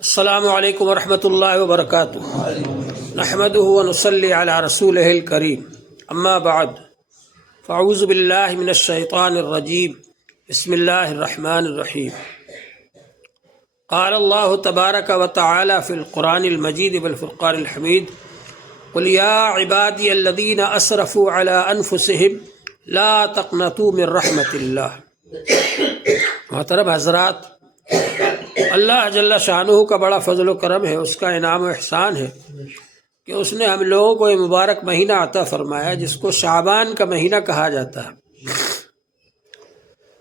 السلام علیکم ورحمۃ اللہ وبرکاتہ نحمده ونصلی علی رسولہ الکریم اما بعد فاعوذ باللہ من الشیطان الرجیم بسم اللہ الرحمن الرحیم قال اللہ تبارک وتعالی فی القرآن المجید والفرقان الحمید قل یا عبادی الذین اسرفوا علی انفسهم لا تقنطوا من رحمت اللہ۔ محترم حضرات، اللہ جل شانہ کا بڑا فضل و کرم ہے، اس کا انعام و احسان ہے کہ اس نے ہم لوگوں کو یہ مبارک مہینہ عطا فرمایا جس کو شعبان کا مہینہ کہا جاتا ہے۔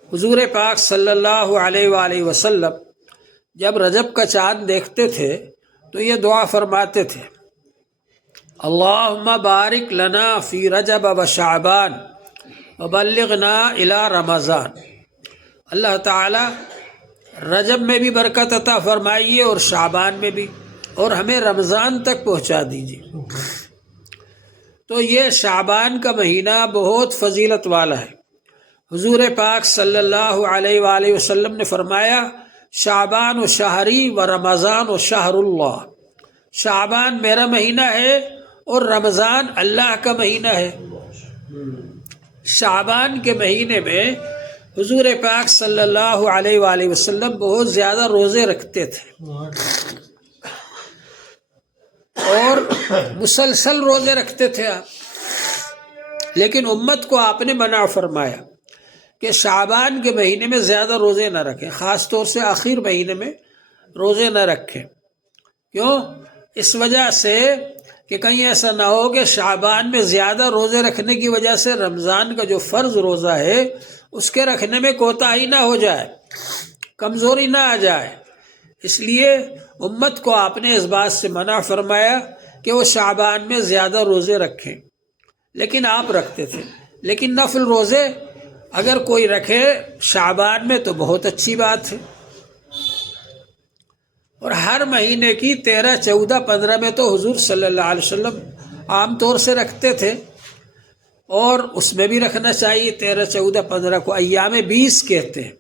حضور پاک صلی اللہ علیہ وآلہ وسلم جب رجب کا چاند دیکھتے تھے تو یہ دعا فرماتے تھے، اللہم بارک لنا فی رجب و شعبان وبلغنا الی رمضان۔ اللہ تعالی رجب میں بھی برکت عطا فرمائیے اور شعبان میں بھی، اور ہمیں رمضان تک پہنچا دیجیے۔ تو یہ شعبان کا مہینہ بہت فضیلت والا ہے۔ حضور پاک صلی اللہ علیہ وآلہ وسلم نے فرمایا، شعبان و شہری و رمضان و شہر اللہ۔ شعبان میرا مہینہ ہے اور رمضان اللہ کا مہینہ ہے۔ شعبان کے مہینے میں حضور پاک صلی اللہ علیہ وآلہ وسلم بہت زیادہ روزے رکھتے تھے اور مسلسل روزے رکھتے تھے آپ، لیکن امت کو آپ نے منع فرمایا کہ شعبان کے مہینے میں زیادہ روزے نہ رکھیں، خاص طور سے آخر مہینے میں روزے نہ رکھیں۔ کیوں؟ اس وجہ سے کہ کہیں ایسا نہ ہو کہ شعبان میں زیادہ روزے رکھنے کی وجہ سے رمضان کا جو فرض روزہ ہے اس کے رکھنے میں کوتاہی نہ ہو جائے، کمزوری نہ آ جائے۔ اس لیے امت کو آپ نے اس بات سے منع فرمایا کہ وہ شعبان میں زیادہ روزے رکھیں، لیکن آپ رکھتے تھے۔ لیکن نفل روزے اگر کوئی رکھے شعبان میں تو بہت اچھی بات ہے، اور ہر مہینے کی 13، 14، 15 میں تو حضور صلی اللہ علیہ وسلم عام طور سے رکھتے تھے، اور اس میں بھی رکھنا چاہیے۔ 13، 14، 15 کو ایام 20 کہتے ہیں۔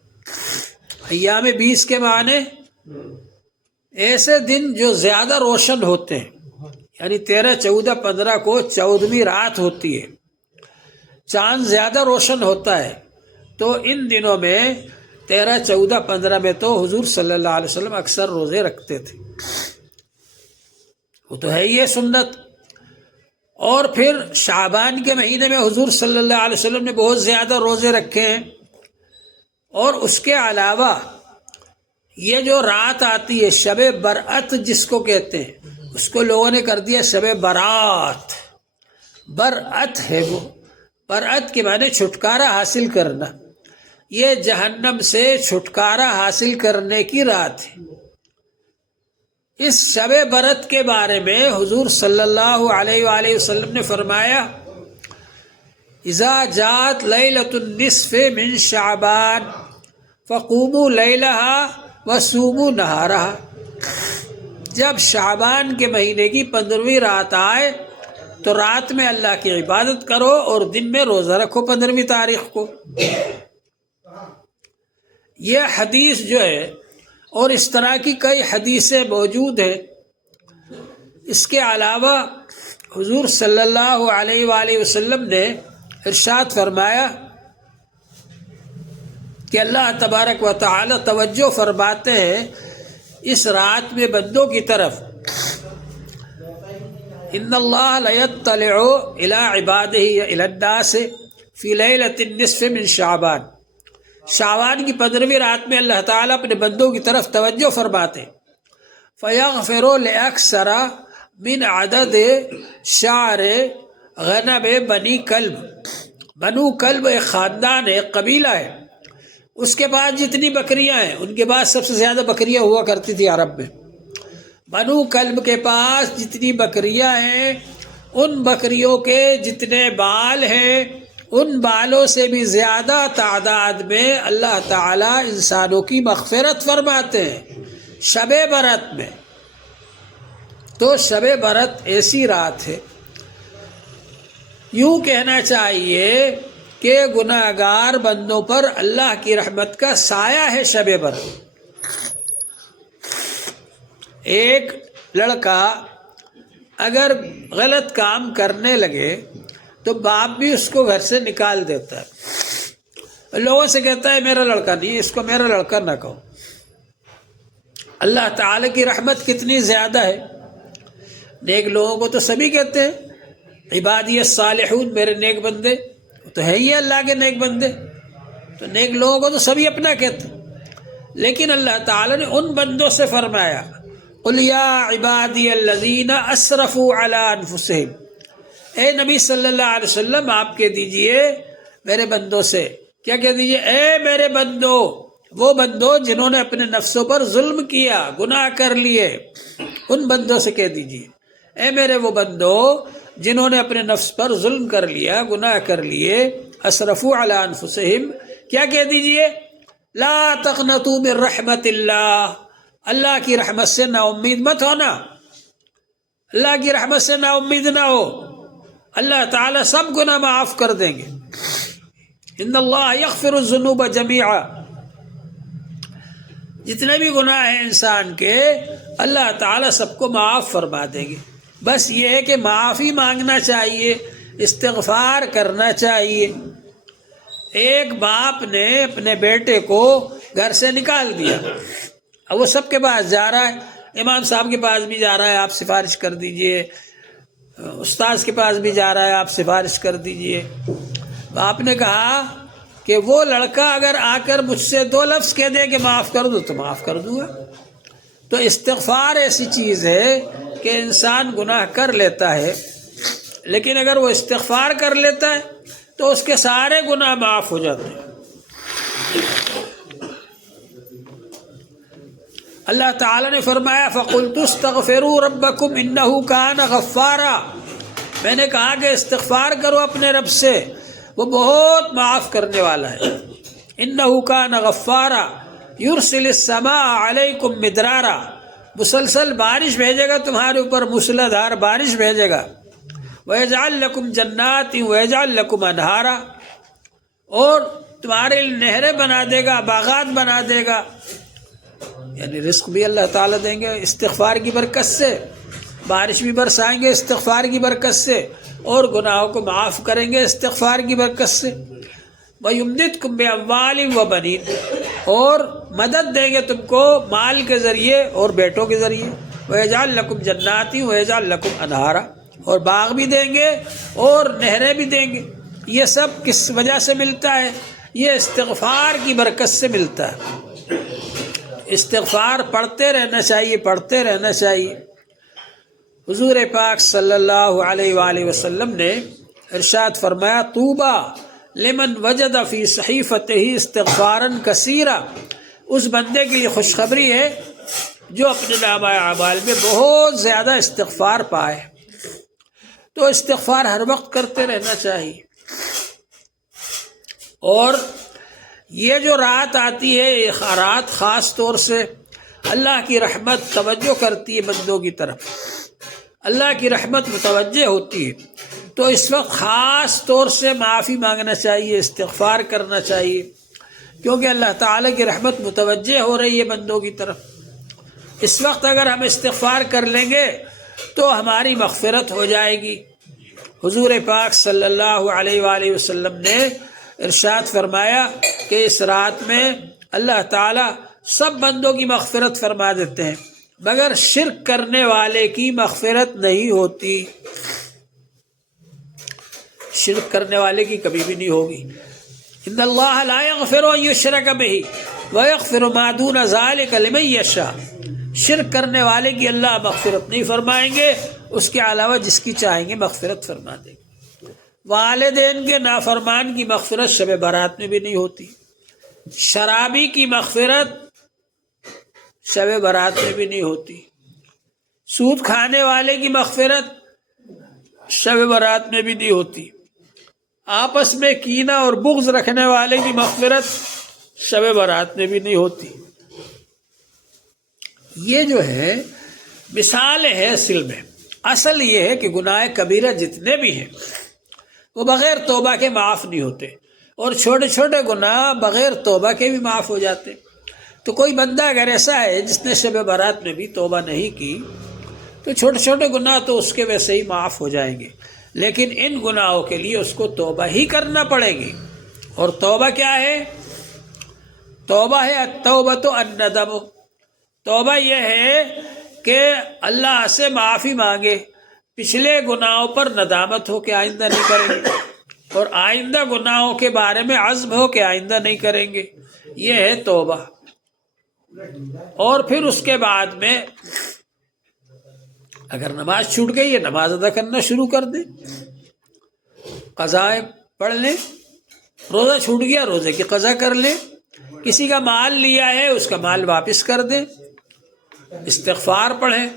ایام 20 کے معنی ایسے دن جو زیادہ روشن ہوتے ہیں، یعنی 13، 14، 15 کو 14ویں رات ہوتی ہے، چاند زیادہ روشن ہوتا ہے، تو ان دنوں میں 13، 14، 15 میں تو حضور صلی اللہ علیہ وسلم اکثر روزے رکھتے تھے۔ وہ تو ہے یہ سنت۔ اور پھر شعبان کے مہینے میں حضور صلی اللہ علیہ وسلم نے بہت زیادہ روزے رکھے ہیں۔ اور اس کے علاوہ یہ جو رات آتی ہے شب برأت جس کو کہتے ہیں، اس کو لوگوں نے کر دیا شب برات۔ برأت ہے وہ، برأت کے معنی چھٹکارا حاصل کرنا۔ یہ جہنم سے چھٹکارا حاصل کرنے کی رات ہے۔ اس شب برات کے بارے میں حضور صلی اللہ علیہ وآلہ وسلم نے فرمایا، اذا جاءت لیلۃ النصف من شعبان فقوموا لیلها وصوموا نہارها۔ جب شعبان کے مہینے کی 15ویں رات آئے تو رات میں اللہ کی عبادت کرو اور دن میں روزہ رکھو 15ویں تاریخ کو۔ یہ حدیث جو ہے، اور اس طرح کی کئی حدیثیں موجود ہیں۔ اس کے علاوہ حضور صلی اللہ علیہ وآلہ وسلم نے ارشاد فرمایا کہ اللہ تبارک و تعالی توجہ فرماتے ہیں اس رات میں بندوں کی طرف، ان اللہ لیطلع الی عبادہ الی الناس فی لیلۃ النصف من شعبان۔ شعبان کی 15ویں رات میں اللہ تعالیٰ اپنے بندوں کی طرف توجہ فرماتے، فیغفر لأکثر من عدد شعر غنم بنی کلب۔ بنو کلب ایک خاندان ہے، ایک قبیلہ ہے، اس کے پاس جتنی بکریاں ہیں، ان کے پاس سب سے زیادہ بکریاں ہوا کرتی تھی عرب میں۔ بنو کلب کے پاس جتنی بکریاں ہیں، ان بکریوں کے جتنے بال ہیں، ان بالوں سے بھی زیادہ تعداد میں اللہ تعالیٰ انسانوں کی مغفرت فرماتے ہیں شب برات میں۔ تو شب برات ایسی رات ہے، یوں کہنا چاہیے کہ گناہگار بندوں پر اللہ کی رحمت کا سایہ ہے شب برات۔ ایک لڑکا اگر غلط کام کرنے لگے تو باپ بھی اس کو گھر سے نکال دیتا ہے، لوگوں سے کہتا ہے میرا لڑکا نہیں، اس کو میرا لڑکا نہ کہو۔ اللہ تعالیٰ کی رحمت کتنی زیادہ ہے، نیک لوگوں کو تو سبھی کہتے ہیں عبادی الصالحون، میرے نیک بندے تو ہے ہی اللہ کے نیک بندے، تو نیک لوگوں کو تو سبھی اپنا کہتے ہیں، لیکن اللہ تعالیٰ نے ان بندوں سے فرمایا قل یا عبادی الذین اسرفوا علی انفسہم، اے نبی صلی اللہ علیہ وسلم آپ کہہ دیجئے میرے بندوں سے، کیا کہہ دیجئے؟ اے میرے بندو، وہ بندو جنہوں نے اپنے نفسوں پر ظلم کیا، گناہ کر لیے، ان بندوں سے کہہ دیجئے اے میرے وہ بندو جنہوں نے اپنے نفس پر ظلم کر لیا، گناہ کر لیے، اسرفوا علی انفسہم، کیا کہہ دیجئے؟ لا تقنطوا من رحمت اللہ، اللہ کی رحمت سے نا امید مت ہونا، اللہ کی رحمت سے نا امید نہ ہو، اللہ تعالیٰ سب گناہ معاف کر دیں گے، ان اللہ یغفر الذنوب جميعا، جتنے بھی گناہ ہیں انسان کے اللہ تعالیٰ سب کو معاف فرما دیں گے، بس یہ ہے کہ معافی مانگنا چاہیے، استغفار کرنا چاہیے۔ ایک باپ نے اپنے بیٹے کو گھر سے نکال دیا، اب وہ سب کے پاس جا رہا ہے، امام صاحب کے پاس بھی جا رہا ہے آپ سفارش کر دیجئے، استاذ کے پاس بھی جا رہا ہے آپ سفارش کر دیجئے۔ باپ نے کہا کہ وہ لڑکا اگر آ کر مجھ سے 2 لفظ کہہ دے کہ معاف کر دو تو معاف کر دوں گا۔ تو استغفار ایسی چیز ہے کہ انسان گناہ کر لیتا ہے، لیکن اگر وہ استغفار کر لیتا ہے تو اس کے سارے گناہ معاف ہو جاتے ہیں۔ اللہ تعالیٰ نے فرمایا فَقُلْتُ اسْتَغْفِرُوا رَبَّكُمْ إِنَّهُ كَانَ غَفَّارًا، میں نے کہا کہ استغفار کرو اپنے رب سے، وہ بہت معاف کرنے والا ہے۔ إِنَّهُ كَانَ غَفَّارًا يُرْسِلِ السَّمَاءَ عَلَيْكُمْ مِدْرَارًا، مسلسل بارش بھیجے گا تمہارے اوپر، موسلا دھار بارش بھیجے گا۔ وَيَجْعَلْ لَكُمْ جَنَّاتٍ وَيَجْعَلْ لَكُمْ أَنْهَارًا، اور تمہارے لیے نہریں بنا دے گا، باغات بنا دے گا، یعنی رزق بھی اللہ تعالیٰ دیں گے استغفار کی برکت سے، بارش بھی برسائیں گے استغفار کی برکت سے، اور گناہوں کو معاف کریں گے استغفار کی برکت سے۔ وَيُمْدِدْكُمْ بِأَمْوَالٍ وَبَنِينَ، اور مدد دیں گے تم کو مال کے ذریعے اور بیٹوں کے ذریعے۔ وَيَجْعَلْ لَكُمْ جَنَّاتٍ وَيَجْعَلْ لَكُمْ أَنْهَارًا، اور باغ بھی دیں گے اور نہریں بھی دیں گے۔ یہ سب کس وجہ سے ملتا ہے؟ یہ استغفار کی برکت سے ملتا ہے۔ استغفار پڑھتے رہنا چاہیے، پڑھتے رہنا چاہیے۔ حضور پاک صلی اللہ علیہ وآلہ وسلم نے ارشاد فرمایا طوبیٰ لمن وجد فی صحیفتہ استغفارا کثیرا، اس بندے کے لیے خوشخبری ہے جو اپنے نامہ اعمال میں بہت زیادہ استغفار پائے۔ تو استغفار ہر وقت کرتے رہنا چاہیے۔ اور یہ جو رات آتی ہے، یہ رات خاص طور سے اللہ کی رحمت توجہ کرتی ہے بندوں کی طرف، اللہ کی رحمت متوجہ ہوتی ہے، تو اس وقت خاص طور سے معافی مانگنا چاہیے، استغفار کرنا چاہیے، کیونکہ اللہ تعالیٰ کی رحمت متوجہ ہو رہی ہے بندوں کی طرف۔ اس وقت اگر ہم استغفار کر لیں گے تو ہماری مغفرت ہو جائے گی۔ حضور پاک صلی اللہ علیہ وآلہ وسلم نے ارشاد فرمایا کہ اس رات میں اللہ تعالیٰ سب بندوں کی مغفرت فرما دیتے ہیں، مگر شرک کرنے والے کی مغفرت نہیں ہوتی، شرک کرنے والے کی کبھی بھی نہیں ہوگی۔ ان اللہ لا یغفر ان یشرک بہ ویغفر ما دون ذلک لمن یشاء، شرک کرنے والے کی اللہ مغفرت نہیں فرمائیں گے، اس کے علاوہ جس کی چاہیں گے مغفرت فرما دیں گے۔ والدین کے نافرمان کی مغفرت شب برات میں بھی نہیں ہوتی، شرابی کی مغفرت شب برات میں بھی نہیں ہوتی، سود کھانے والے کی مغفرت شب برات میں بھی نہیں ہوتی، آپس میں کینہ اور بغض رکھنے والے کی مغفرت شب برات میں بھی نہیں ہوتی۔ یہ جو ہے مثال ہے اصل میں، اصل یہ ہے کہ گناہ کبیرہ جتنے بھی ہیں وہ بغیر توبہ کے معاف نہیں ہوتے، اور چھوٹے چھوٹے گناہ بغیر توبہ کے بھی معاف ہو جاتے۔ تو کوئی بندہ اگر ایسا ہے جس نے شب برات میں بھی توبہ نہیں کی تو چھوٹے چھوٹے گناہ تو اس کے ویسے ہی معاف ہو جائیں گے، لیکن ان گناہوں کے لیے اس کو توبہ ہی کرنا پڑے گی۔ اور توبہ کیا ہے؟ توبہ ہے التوبۃ الندم، توبہ یہ ہے کہ اللہ سے معافی مانگے، پچھلے گناہوں پر ندامت ہو کہ آئندہ نہیں کریں گے، اور آئندہ گناہوں کے بارے میں عزم ہو کہ آئندہ نہیں کریں گے، یہ ہے توبہ۔ اور پھر اس کے بعد میں اگر نماز چھوٹ گئی ہے نماز ادا کرنا شروع کر دیں، قضائیں پڑھ لیں، روزہ چھوٹ گیا روزے کی قضا کر لیں، کسی کا مال لیا ہے اس کا مال واپس کر دیں، استغفار پڑھیں،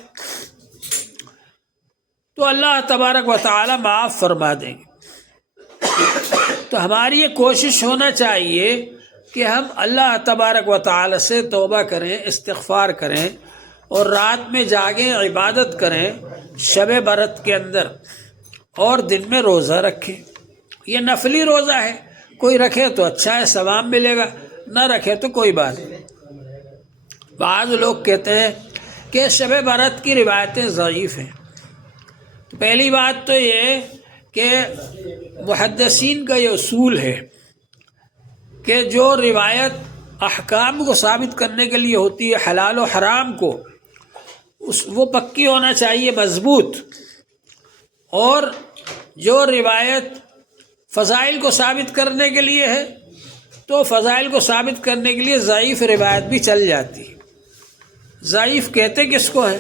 تو اللہ تبارک و تعالی معاف فرما دیں گے۔ تو ہماری یہ کوشش ہونا چاہیے کہ ہم اللہ تبارک و تعالی سے توبہ کریں، استغفار کریں، اور رات میں جاگیں، عبادت کریں شب برات کے اندر، اور دن میں روزہ رکھیں۔ یہ نفلی روزہ ہے، کوئی رکھے تو اچھا ہے، ثواب ملے گا، نہ رکھے تو کوئی بات نہیں۔ بعض لوگ کہتے ہیں کہ شب برات کی روایتیں ضعیف ہیں۔ تو پہلی بات تو یہ کہ محدثین کا یہ اصول ہے کہ جو روایت احکام کو ثابت کرنے کے لیے ہوتی ہے، حلال و حرام کو، وہ پکی ہونا چاہیے، مضبوط، اور جو روایت فضائل کو ثابت کرنے کے لیے ہے تو فضائل کو ثابت کرنے کے لیے ضعیف روایت بھی چل جاتی ہے۔ ضعیف کہتے کس کو ہے؟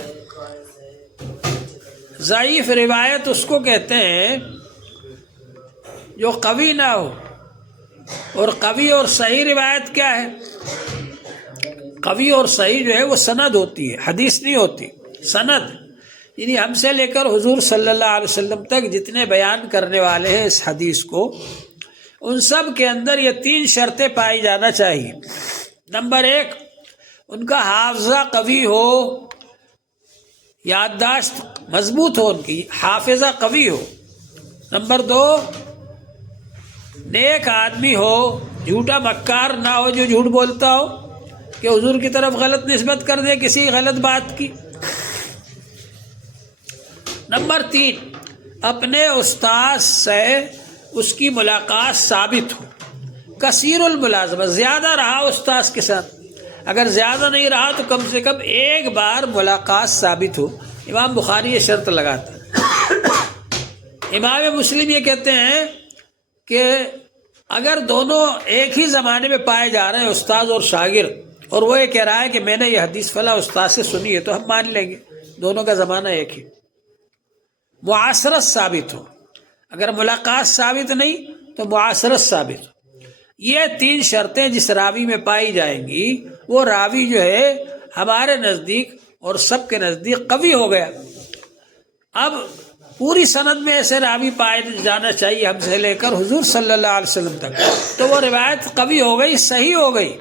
ضعیف روایت اس کو کہتے ہیں جو قوی نہ ہو، اور قوی اور صحیح روایت کیا ہے؟ قوی اور صحیح جو ہے وہ سند ہوتی ہے، حدیث نہیں ہوتی، سند، یعنی ہم سے لے کر حضور صلی اللہ علیہ وسلم تک جتنے بیان کرنے والے ہیں اس حدیث کو، ان سب کے اندر یہ 3 شرطیں پائی جانا چاہیے۔ نمبر 1، ان کا حافظہ قوی ہو، یادداشت مضبوط ہو، ان کی حافظہ قوی ہو۔ نمبر 2، نیک آدمی ہو، جھوٹا مکار نہ ہو جو جھوٹ بولتا ہو کہ حضور کی طرف غلط نسبت کر دے کسی غلط بات کی۔ نمبر 3، اپنے استاذ سے اس کی ملاقات ثابت ہو، کثیر الملازمہ، زیادہ رہا استاذ کے ساتھ، اگر زیادہ نہیں رہا تو کم سے کم ایک بار ملاقات ثابت ہو۔ امام بخاری یہ شرط لگاتا ہے۔ امام مسلم یہ کہتے ہیں کہ اگر دونوں ایک ہی زمانے میں پائے جا رہے ہیں، استاذ اور شاگرد، اور وہ یہ کہہ رہا ہے کہ میں نے یہ حدیث فلاں استاذ سے سنی ہے، تو ہم مان لیں گے دونوں کا زمانہ ایک ہی، معاصرت ثابت ہو۔ اگر ملاقات ثابت نہیں تو معاصرت ثابت ہو۔ یہ 3 شرطیں جس راوی میں پائی جائیں گی وہ راوی جو ہے ہمارے نزدیک اور سب کے نزدیک قوی ہو گیا۔ اب پوری سند میں ایسے راوی پائے جانا چاہیے ہم سے لے کر حضور صلی اللہ علیہ وسلم تک، تو وہ روایت قوی ہو گئی، صحیح ہو گئی۔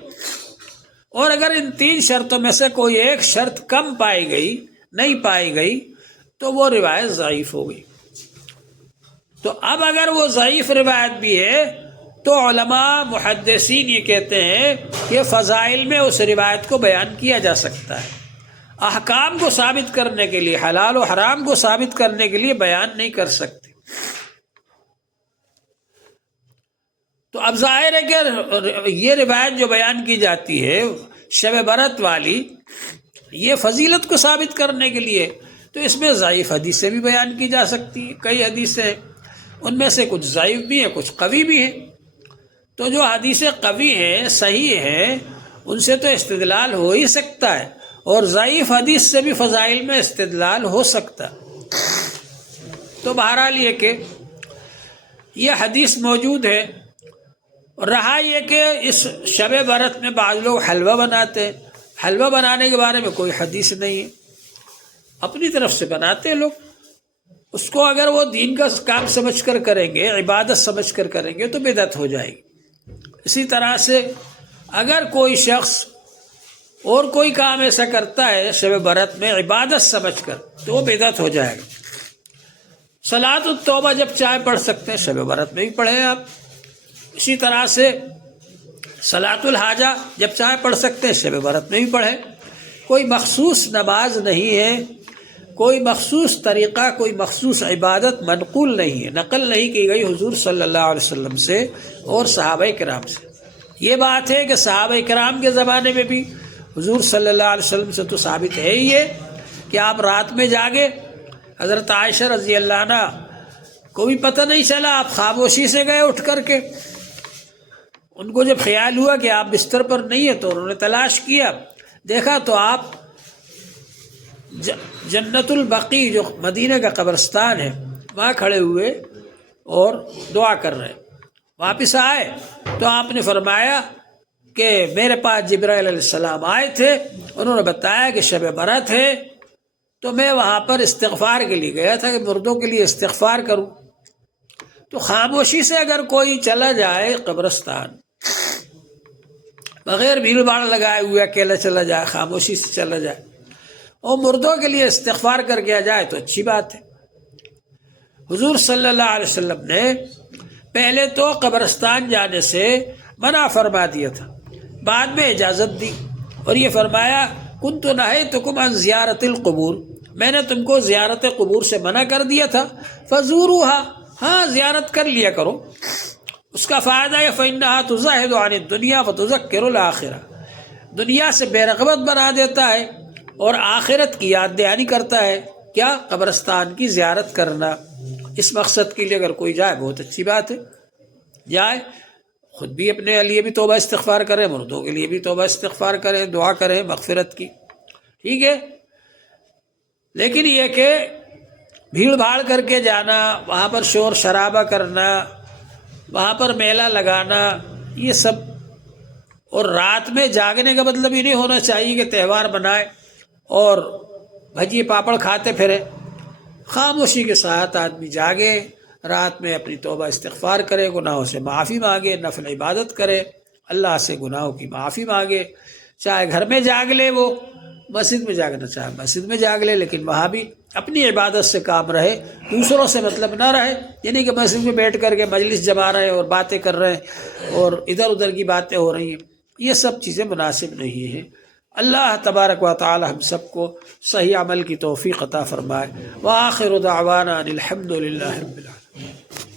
اور اگر ان 3 شرطوں میں سے کوئی ایک شرط کم پائی گئی، نہیں پائی گئی، تو وہ روایت ضعیف ہو گئی۔ تو اب اگر وہ ضعیف روایت بھی ہے تو علماء محدثین یہ کہتے ہیں کہ فضائل میں اس روایت کو بیان کیا جا سکتا ہے، احکام کو ثابت کرنے کے لیے، حلال و حرام کو ثابت کرنے کے لیے بیان نہیں کر سکتے۔ تو اب ظاہر ہے کہ یہ روایت جو بیان کی جاتی ہے شب برات والی، یہ فضیلت کو ثابت کرنے کے لیے، تو اس میں ضعیف حدیثیں بھی بیان کی جا سکتی ہیں۔ کئی حدیثیں ان میں سے کچھ ضعیف بھی ہیں، کچھ قوی بھی ہیں۔ تو جو حدیثیں قوی ہیں، صحیح ہیں، ان سے تو استدلال ہو ہی سکتا ہے، اور ضعیف حدیث سے بھی فضائل میں استدلال ہو سکتا ہے۔ تو بہرحال یہ کہ یہ حدیث موجود ہے۔ رہا یہ کہ اس شب برات میں بعض لوگ حلوہ بناتے ہیں، حلوہ بنانے کے بارے میں کوئی حدیث نہیں ہے، اپنی طرف سے بناتے ہیں لوگ، اس کو اگر وہ دین کا کام سمجھ کر کریں گے، عبادت سمجھ کر کریں گے تو بدعت ہو جائے گی۔ اسی طرح سے اگر کوئی شخص اور کوئی کام ایسا کرتا ہے شب برات میں عبادت سمجھ کر تو وہ بدعت ہو جائے گا۔ صلاۃ التوبہ جب چاہے پڑھ سکتے ہیں، شب برات میں بھی پڑھیں آپ۔ اسی طرح سے صلاۃ الحاجہ جب چاہے پڑھ سکتے ہیں، شب برات میں بھی پڑھیں، کوئی مخصوص نماز نہیں ہے، کوئی مخصوص طریقہ، کوئی مخصوص عبادت منقول نہیں ہے، نقل نہیں کی گئی حضور صلی اللہ علیہ وسلم سے اور صحابہ کرام سے۔ یہ بات ہے کہ صحابہ کرام کے زمانے میں بھی حضور صلی اللہ علیہ وسلم سے تو ثابت ہے ہی ہے کہ آپ رات میں جاگے۔ حضرت عائشہ رضی اللہ عنہ کو بھی پتہ نہیں چلا، آپ خاموشی سے گئے اٹھ کر کے، ان کو جب خیال ہوا کہ آپ بستر پر نہیں ہیں تو انہوں نے تلاش کیا، دیکھا تو آپ جنت البقیع جو مدینہ کا قبرستان ہے وہاں کھڑے ہوئے اور دعا کر رہے۔ واپس آئے تو آپ نے فرمایا کہ میرے پاس جبرائیل علیہ السلام آئے تھے، انہوں نے بتایا کہ شب برات ہے، تو میں وہاں پر استغفار کے لیے گیا تھا کہ مردوں کے لیے استغفار کروں۔ تو خاموشی سے اگر کوئی چلا جائے قبرستان، بغیر بھیڑ بھاڑ لگائے ہوئے اکیلا چلا جائے، خاموشی سے چلا جائے اور مردوں کے لیے استغفار کر کے جائے تو اچھی بات ہے۔ حضور صلی اللہ علیہ وسلم نے پہلے تو قبرستان جانے سے منع فرما دیا تھا، بعد میں اجازت دی اور یہ فرمایا کنت نہیتکم عن زیارت القبور، میں نے تم کو زیارت قبور سے منع کر دیا تھا، فزوروها، ہاں زیارت کر لیا کرو، اس کا فائدہ ہے فإنها تزاحد عن الدنیا وتذکر الآخرہ، دنیا سے بے رغبت بنا دیتا ہے اور آخرت کی یاد دہانی کرتا ہے۔ کیا؟ قبرستان کی زیارت کرنا۔ اس مقصد کے لیے اگر کوئی جائے بہت اچھی بات ہے، جائے، خود بھی اپنے لیے بھی توبہ استغفار کریں، مردوں کے لیے بھی توبہ استغفار کریں، دعا کریں مغفرت کی، ٹھیک ہے۔ لیکن یہ کہ بھیڑ بھاڑ کر کے جانا، وہاں پر شور شرابہ کرنا، وہاں پر میلہ لگانا، یہ سب، اور رات میں جاگنے کا مطلب یہ نہیں ہونا چاہیے کہ تہوار منائے اور بھجیے پاپڑ کھاتے پھرے۔ خاموشی کے ساتھ آدمی جاگے، رات میں اپنی توبہ استغفار کرے، گناہوں سے معافی مانگے، نفل عبادت کرے، اللہ سے گناہوں کی معافی مانگے، چاہے گھر میں جاگ لے، وہ مسجد میں جاگنا چاہے مسجد میں جاگ لے، لیکن وہاں بھی اپنی عبادت سے کام رہے، دوسروں سے مطلب نہ رہے، یعنی کہ مسجد میں بیٹھ کر کے مجلس جما رہے ہیں اور باتیں کر رہے ہیں اور ادھر ادھر کی باتیں ہو رہی ہیں، یہ سب چیزیں مناسب نہیں ہیں۔ اللہ تبارک و تعالی ہم سب کو صحیح عمل کی توفیق عطا فرمائے۔ وآخر دعوانا الحمد للہ رب العالمین۔